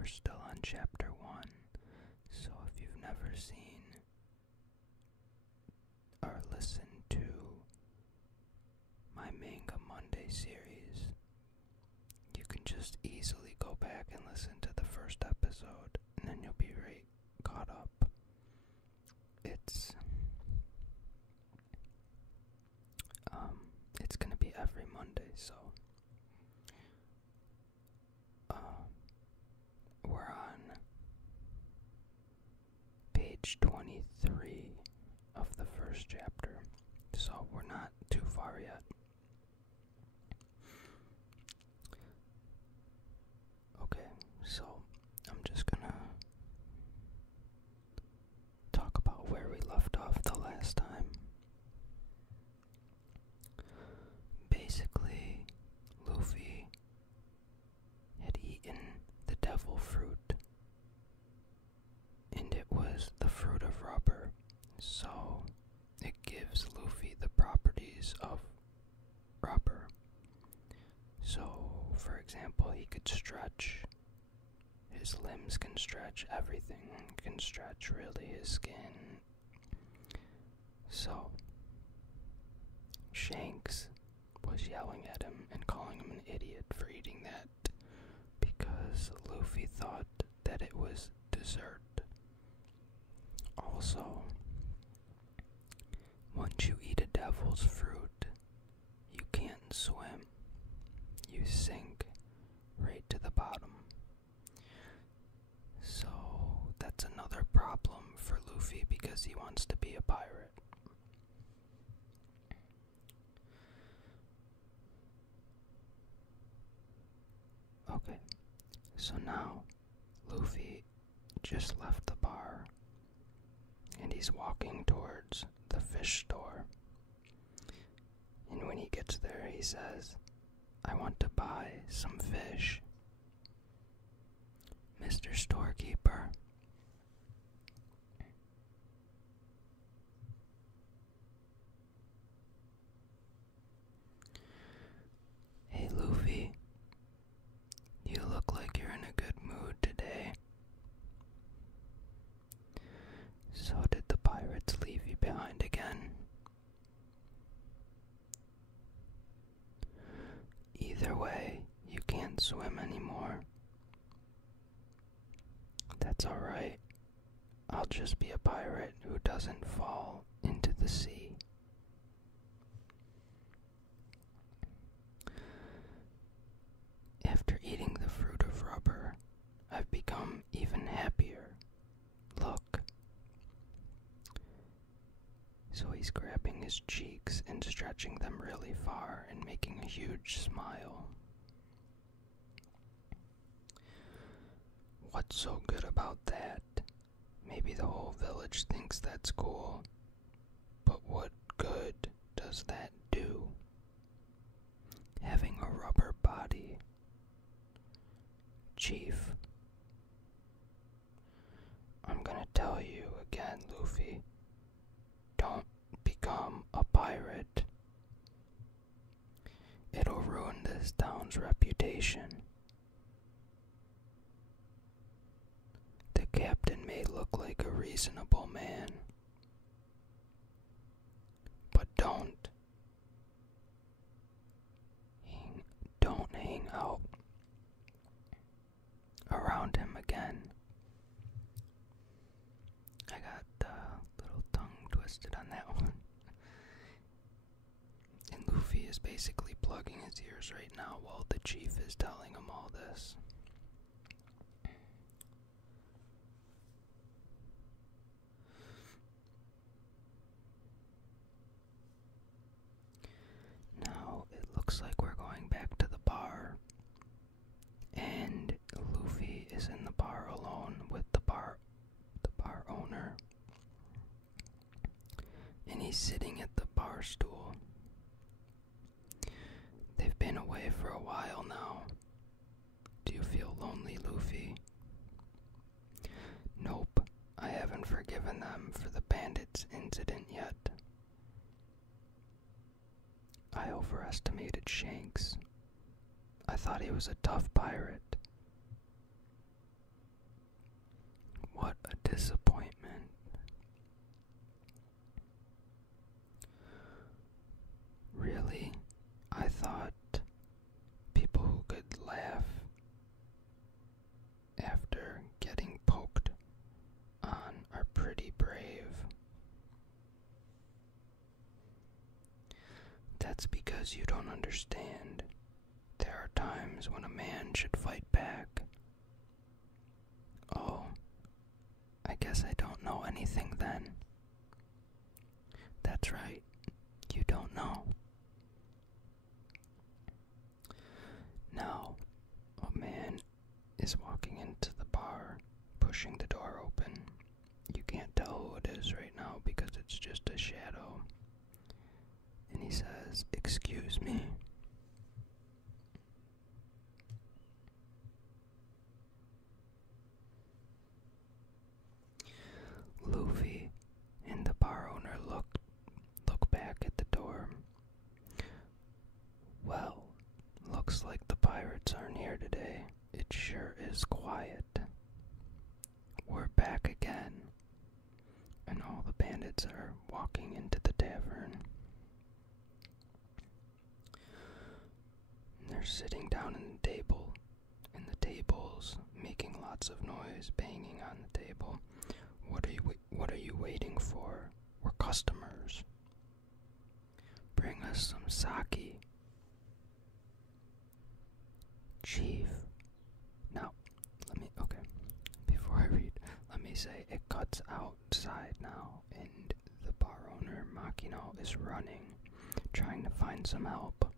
we're still on chapter 1. So if you've never seen or listened to my Manga Monday series, you can just easily go back and listen to the first episode, and then you'll be right caught up. It's gonna be every Monday, so we're on page 23 of the first chapter, so we're not too far yet. Okay, so I'm just gonna talk about where we left off the last time. Basically, Luffy had eaten the devil fruit, and it was the fruit of rubber, so it gives Luffy the properties of rubber. So, for example, he could stretch, his limbs can stretch, everything can stretch, really, his skin. So, Shanks was yelling at him and calling him an idiot for eating that because Luffy thought that it was dessert. Also, once you eat a devil's fruit, you can't swim. You sink right to the bottom. So that's another problem for Luffy because he wants to be a pirate. Okay, so now Luffy just left the bar and he's walking towards the fish store. And when he gets there, he says, "I want to buy some fish. Mr. Storekeeper, hey Luffy, you look like you're in a good mood today. So did the pirates leave you behind again? Either way, you can't swim anymore. That's alright. I'll just be a pirate who doesn't fall into the sea." After eating the fruit of rubber, I've become even happier. Look. So he's grabbing his cheeks and stretching them really far and making a huge smile. What's so good about that? Maybe the whole village thinks that's cool. But what good does that do? Having a rubber body. Chief, I'm gonna tell you again, Luffy. Don't become a pirate. It'll ruin this town's reputation. The captain may look like a reasonable man, but don't hang out around him again. I got a little tongue twisted on that one. And Luffy is basically plugging his ears right now while the chief is telling him all this. Now it looks like we're going back to the bar, and Luffy is in the bar alone with the bar owner, and he's sitting at the bar stool. They've been away for a while now. Do you feel lonely, Luffy? Nope, I haven't forgiven them for the bandits incident yet. I overestimated Shanks. I thought he was a tough pirate. because you don't understand. There are times when a man should fight back. Oh, I guess I don't know anything then. That's right, you don't know. Now, a man is walking into the bar, pushing the door open. You can't tell who it is right now because it's just a shadow. And he says, "Excuse me." Luffy and the bar owner look back at the door. Well, looks like the pirates aren't here today. It sure is quiet. We're back again. And all the bandits are walking into the tavern. And they're sitting down at the table. And the table's making lots of noise, banging on the table. What are you waiting for? We're customers. Bring us some sake. Chief. Now, before I read, let me say it cuts outside now, and the bar owner, Makino, is running, trying to find some help.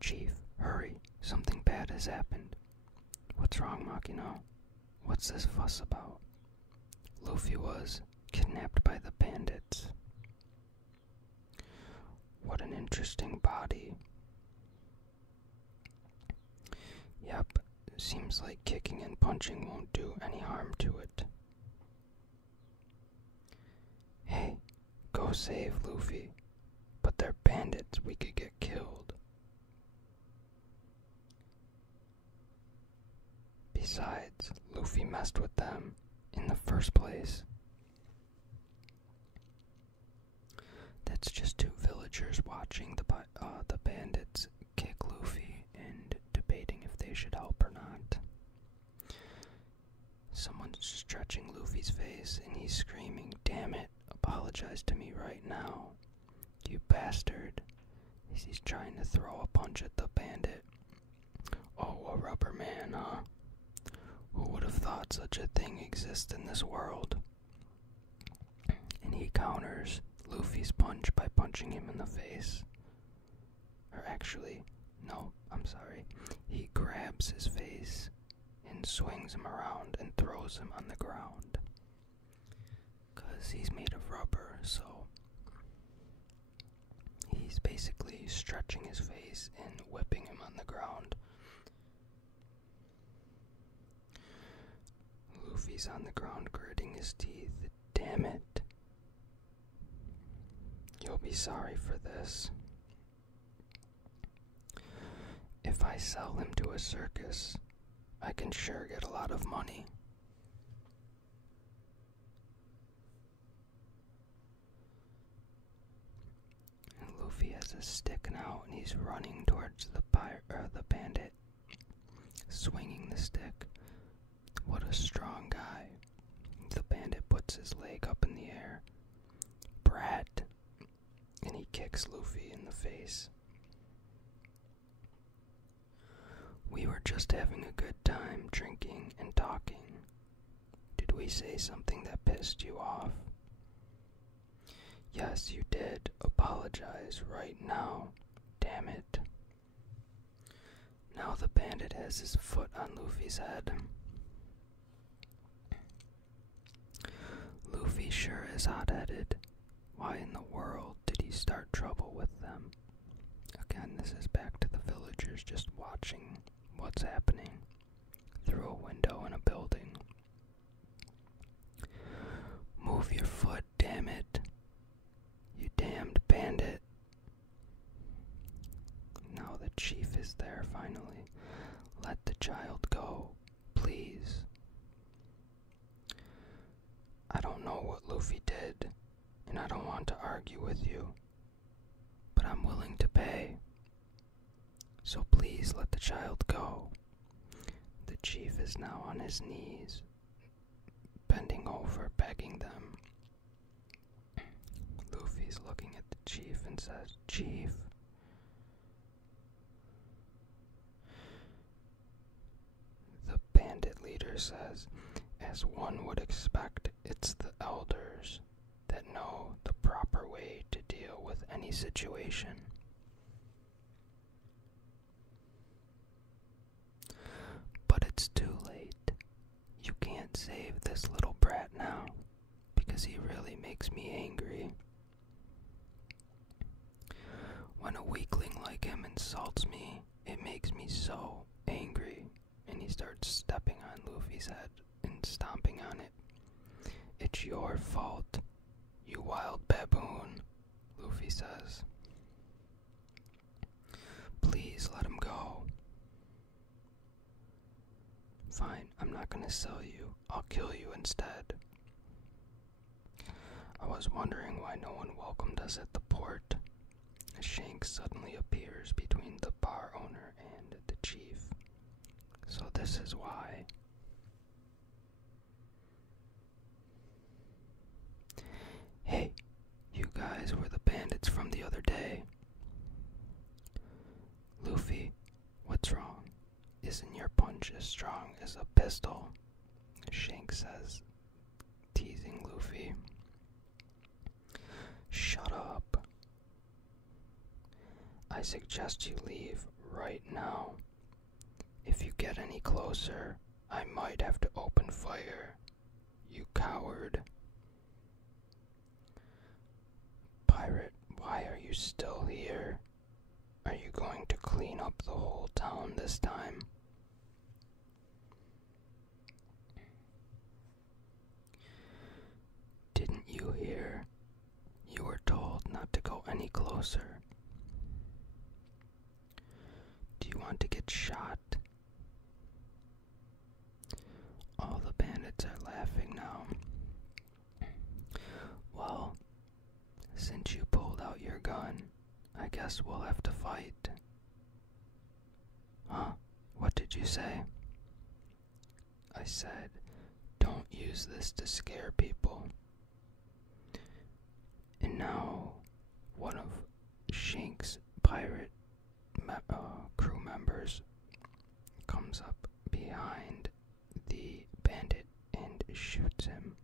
Chief, hurry, something bad has happened. What's wrong, Makino? What's this fuss about? Luffy was kidnapped by the bandits. What an interesting body. Yep, seems like kicking and punching won't do any harm to it. Hey, go save Luffy. But they're bandits, we could get killed. Besides, Luffy messed with them in the first place. That's just two villagers watching the bandits kick Luffy and debating if they should help or not. Someone's stretching Luffy's face and he's screaming, "Damn it, apologize to me right now, you bastard." He's trying to throw a punch at the bandit. Oh, a rubber man, huh? Who would have thought such a thing exists in this world? And he counters Luffy's punch by punching him in the face. Or actually, no, I'm sorry. He grabs his face and swings him around and throws him on the ground. 'Cause he's made of rubber, so he's basically stretching his face and whipping him on the ground. Luffy's on the ground gritting his teeth. Damn it. You'll be sorry for this. If I sell him to a circus, I can sure get a lot of money. And Luffy has a stick now and he's running towards the bandit, swinging the stick. What a strong guy. The bandit puts his leg up in the air. Brat. And he kicks Luffy in the face. We were just having a good time drinking and talking. Did we say something that pissed you off? Yes, you did. Apologize right now. Damn it. Now the bandit has his foot on Luffy's head. Luffy sure is hot-headed. Why in the world did he start trouble with them? Again, this is back to the villagers just watching what's happening through a window in a building. Move your foot, damn it. You damned bandit. Now the chief is there finally. Let the child go, please. I don't know what Luffy did, and I don't want to argue with you, but I'm willing to pay. So please let the child go. The chief is now on his knees, bending over, begging them. Luffy's looking at the chief and says, "Chief, leader says, as one would expect, it's the elders that know the proper way to deal with any situation. But it's too late. You can't save this little brat now, because he really makes me angry. When a weakling like him insults me, it makes me so angry. And he starts stepping on Luffy's head and stomping on it. It's your fault, you wild baboon, Luffy says. Please let him go. Fine, I'm not gonna sell you. I'll kill you instead. I was wondering why no one welcomed us at the port. Shanks suddenly appears between the bar owner and the chief. So this is why. Hey, you guys were the bandits from the other day. Luffy, what's wrong? Isn't your punch as strong as a pistol? Shanks says, teasing Luffy. Shut up. I suggest you leave right now. If you get any closer, I might have to open fire. You coward. Pirate, why are you still here? Are you going to clean up the whole town this time? Didn't you hear? You were told not to go any closer. Do you want to get shot? All the bandits are laughing now. Well, since you pulled out your gun, I guess we'll have to fight. Huh? What did you say? I said, don't use this to scare people. And now, one of Shank's pirate crew members comes up behind the bandit and shoots him.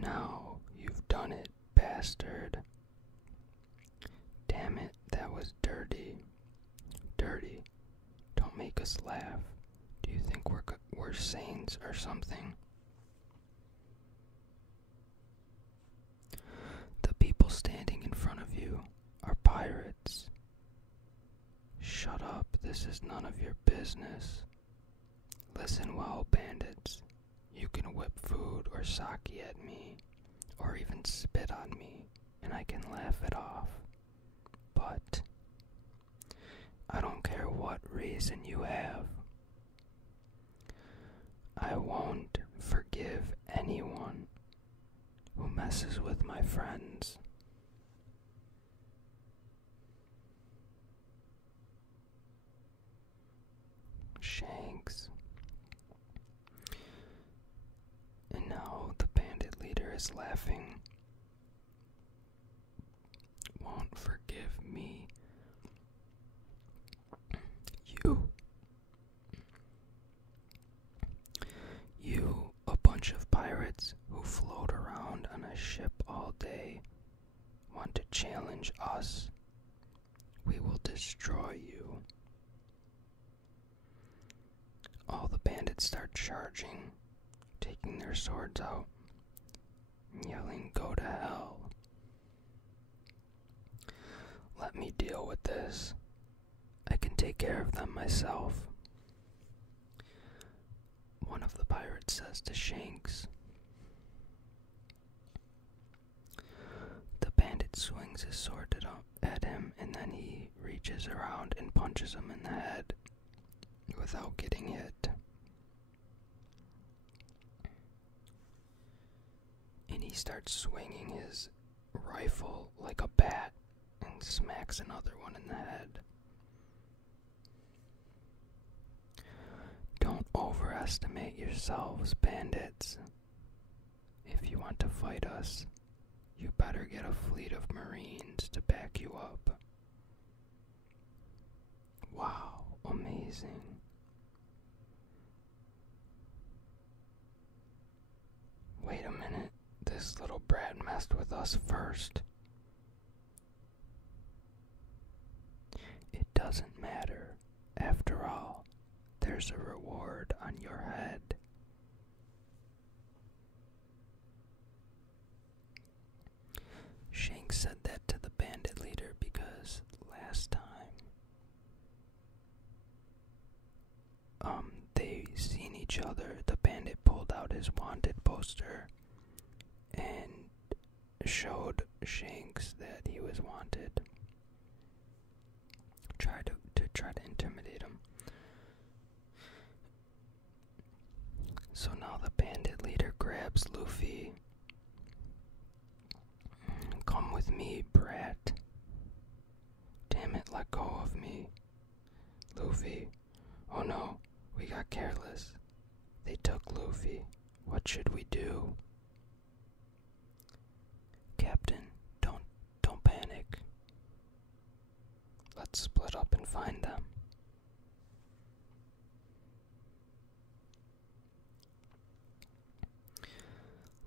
Now you've done it, bastard. Damn it, that was dirty. Dirty. Don't make us laugh. Do you think we're saints or something? The people standing in front of you are pirates. Shut up, this is none of your business. Listen well, bandits. You can whip food or sake at me, or even spit on me, and I can laugh it off. But I don't care what reason you have. I won't forgive anyone who messes with my friends. Shanks. And now the bandit leader is laughing. Won't forgive me. You, a bunch of pirates who float around on a ship all day, want to challenge us. We will destroy you. All the bandits start charging, taking their swords out, yelling, "Go to hell." Let me deal with this. I can take care of them myself. One of the pirates says to Shanks. The bandit swings his sword at him, and then he reaches around and punches him in the head without getting hit. And he starts swinging his rifle like a bat and smacks another one in the head. Don't overestimate yourselves, bandits. If you want to fight us, you better get a fleet of Marines to back you up. amazing. Wait a minute, this little brat messed with us first. It doesn't matter. After all, there's a reward on your head. Shanks said that to the bandit leader because last time they seen each other. The bandit pulled out his wanted poster and showed Shanks that he was wanted. Try to intimidate him. So now the bandit leader grabs Luffy. Come with me, brat. Damn it, let go of me. Luffy. Oh no, we got careless. They took Luffy. What should we do? Captain, don't panic. Let's split up and find them.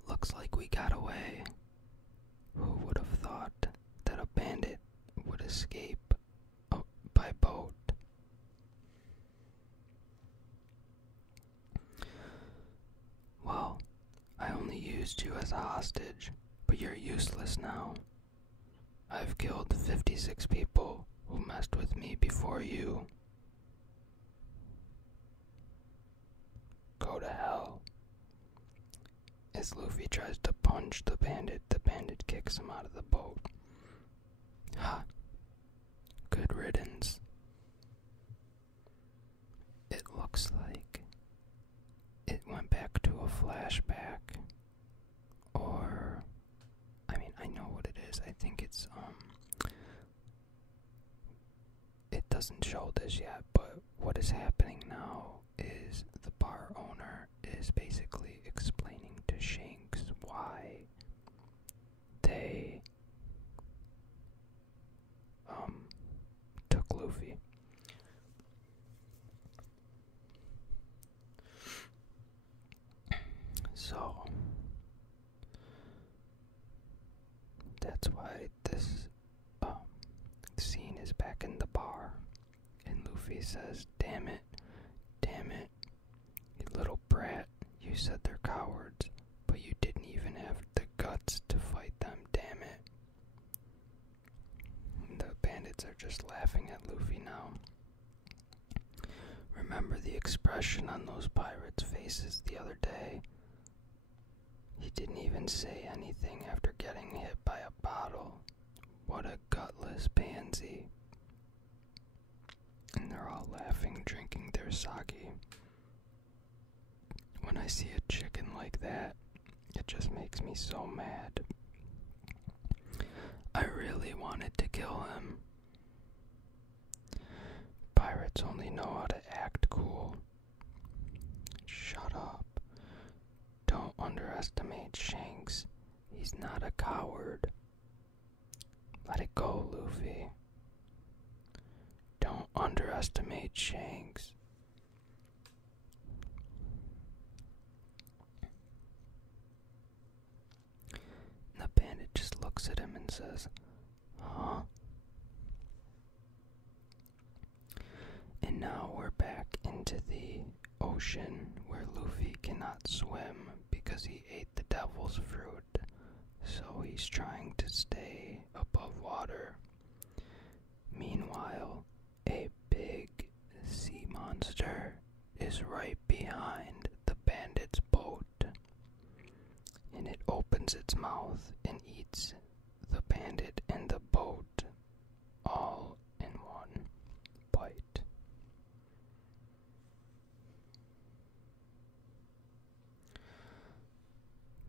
Looks like we got away. Who would have thought that a bandit would escape by boat? Well, I only used you as a hostage, but you're useless now. I've killed 56 people who messed with me before you. Go to hell. As Luffy tries to punch the bandit kicks him out of the boat. Ha! Good riddance. It looks like it went back to a flashback. Or, I know what it is. I think it's, it doesn't show this yet, but what is happening now is the bar owner is basically explaining to Shanks why they took Luffy. So that's why this scene is back in the bar, and Luffy says, damn it, you little brat, you said they're cowards, but you didn't even have the guts to fight them, damn it. And the bandits are just laughing at Luffy now. Remember the expression on those pirates' faces the other day? He didn't even say anything after getting hit by a bottle. What a gutless pansy. And they're all laughing, drinking their sake. When I see a chicken like that, it just makes me so mad. I really wanted to kill him. Pirates only know how to act cool. Shut up. Don't underestimate Shanks. He's not a coward. Let it go, Luffy. Don't underestimate Shanks. The bandit just looks at him and says, huh? And now we're back into the ocean where Luffy cannot swim because he ate the devil's fruit. So he's trying to stay above water. Meanwhile, a big sea monster is right behind the bandit's boat. And it opens its mouth and eats the bandit and the boat all in one bite.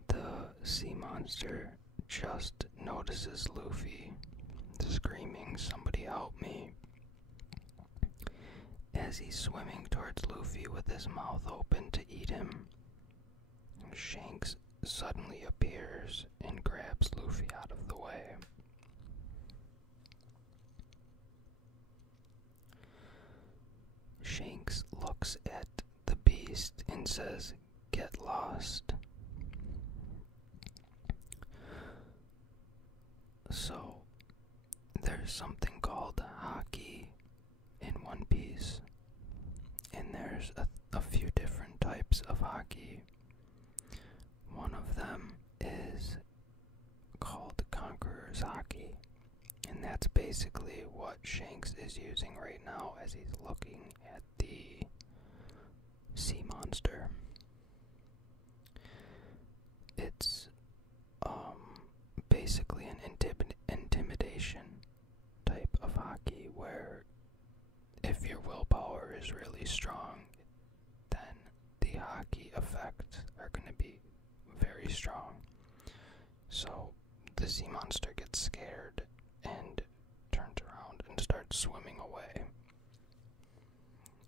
The sea monster just notices Luffy screaming, "Somebody help me," as he's swimming towards Luffy with his mouth open to eat him. Shanks suddenly appears and grabs Luffy out of the way. looks at the beast and says, "Get lost." So, there's something called hockey in One Piece, and there's a few different types of hockey. One of them is called Conqueror's Hockey, and that's basically what Shanks is using right now as he's looking at the sea monster. It's basically an intimidation type of hockey where if your willpower is really strong, then the hockey effects are going to be very strong. So the sea monster gets scared and turns around and starts swimming away.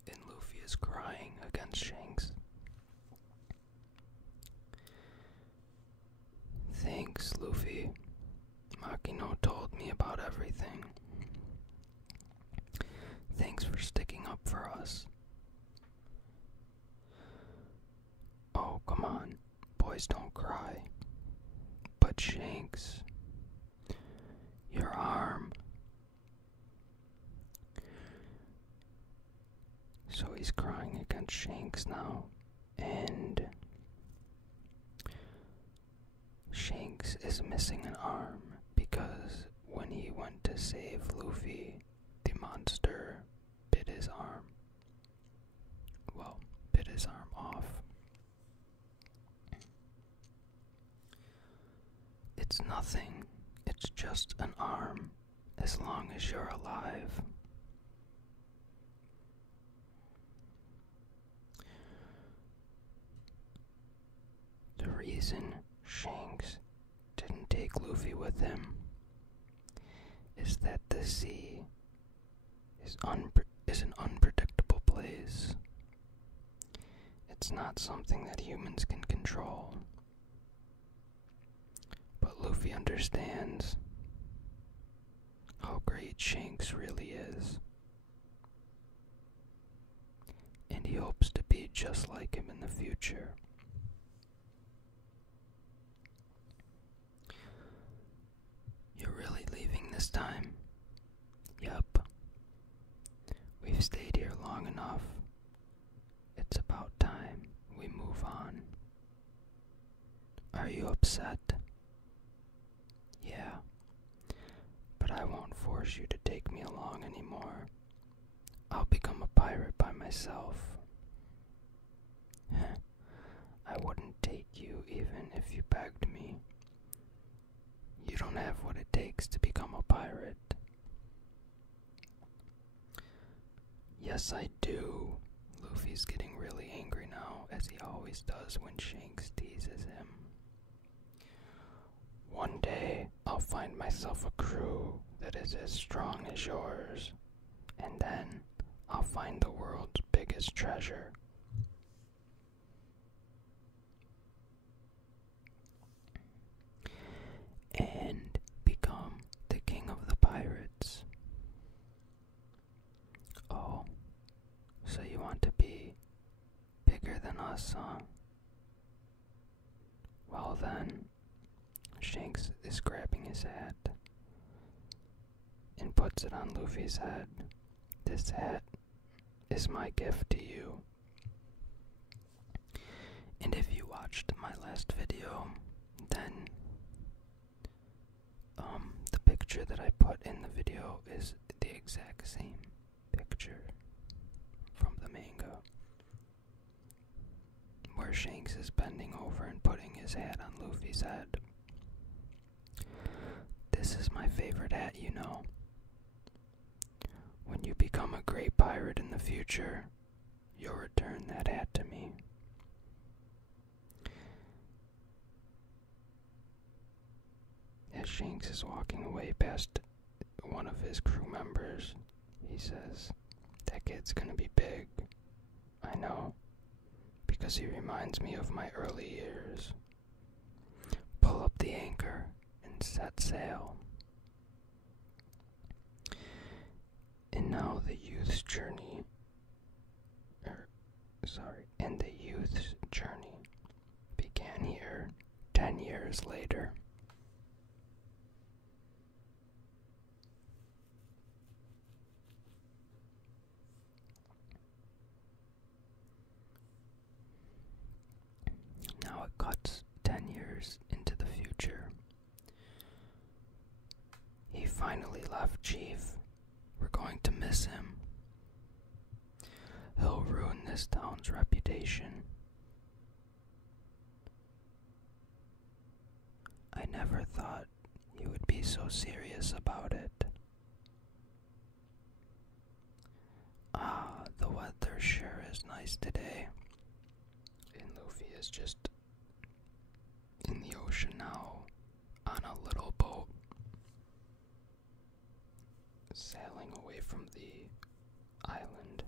And Luffy is crying against Shanks. "Thanks, Luffy. Makino told me about everything. Thanks for sticking up for us." "Oh, come on. Boys don't cry." "But Shanks, your arm." So he's crying against Shanks now, and Shanks is missing an arm because when he went to save Luffy, the monster bit his arm. Well, bit his arm off. "It's nothing. It's just an arm, as long as you're alive." The reason Shanks didn't take Luffy with him is that the sea is an unpredictable place. It's not something that humans can control. But Luffy understands how great Shanks really is, and he hopes to be just like him in the future. "You're really leaving this time?" "Yup. We've stayed here long enough. It's about time we move on." "Are you upset?" "Yeah. But I won't force you to take me along anymore. I'll become a pirate by myself." "I wouldn't take you even if you begged me. You don't have what it takes to become a pirate." "Yes, I do." Luffy's getting really angry now, as he always does when Shanks teases him. "One day, I'll find myself a crew that is as strong as yours, and then I'll find the world's biggest treasure." "And become the king of the pirates." "Oh, so you want to be bigger than us, huh?" "Well then," Shanks is grabbing his hat and puts it on Luffy's head. "This hat is my gift to you. And if you watched my last video, then the picture that I put in the video is the exact same picture from the manga, where Shanks is bending over and putting his hat on Luffy's head. This is my favorite hat, you know. When you become a great pirate in the future, you'll return that hat to me." As Shanks is walking away past one of his crew members, he says, "That kid's gonna be big. I know, because he reminds me of my early years. Pull up the anchor and set sail." And now the youth's journey, and the youth's journey began here 10 years later. Now it cuts 10 years into the future. He finally left Chief. We're going to miss him. He'll ruin this town's reputation. I never thought you would be so serious about it. The weather sure is nice today. And Luffy is just in the ocean now on a little boat, sailing away from the island.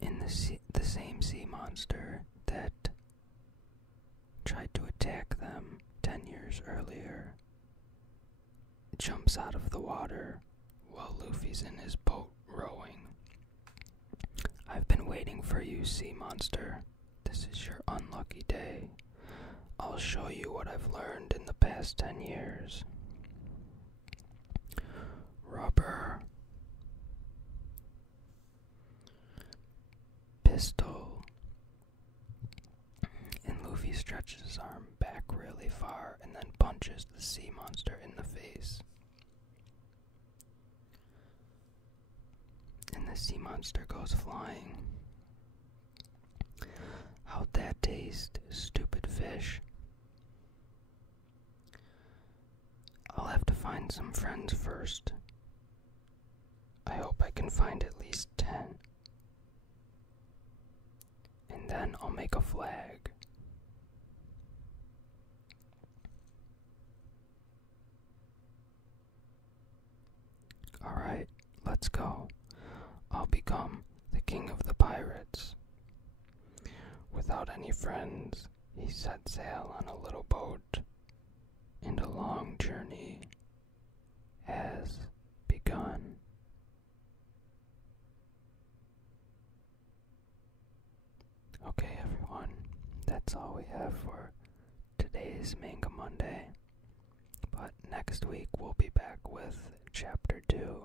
In the same sea monster that tried to attack them 10 years earlier jumps out of the water while Luffy's in his boat rowing. I've been waiting for you, sea monster. This is your unlucky day. I'll show you what I've learned in the past 10 years. Rubber. Pistol. And Luffy stretches his arm back really far and then punches the sea monster in the face. And the sea monster goes flying. How'd that taste, stupid fish? I'll have to find some friends first. I hope I can find at least 10. And then I'll make a flag. Alright, let's go. I'll become the king of the pirates. Without any friends, he set sail on a little boat, and a long journey has begun. Okay, everyone, that's all we have for today's Manga Monday. But next week we'll be back with Chapter 2.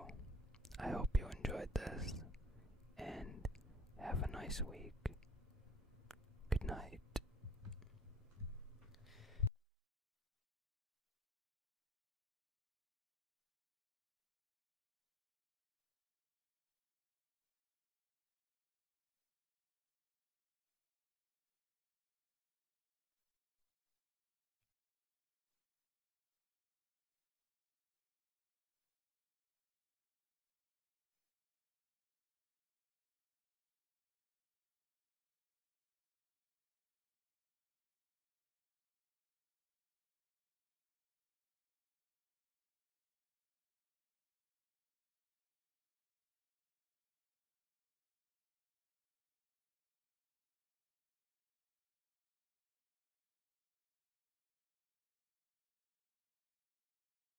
I hope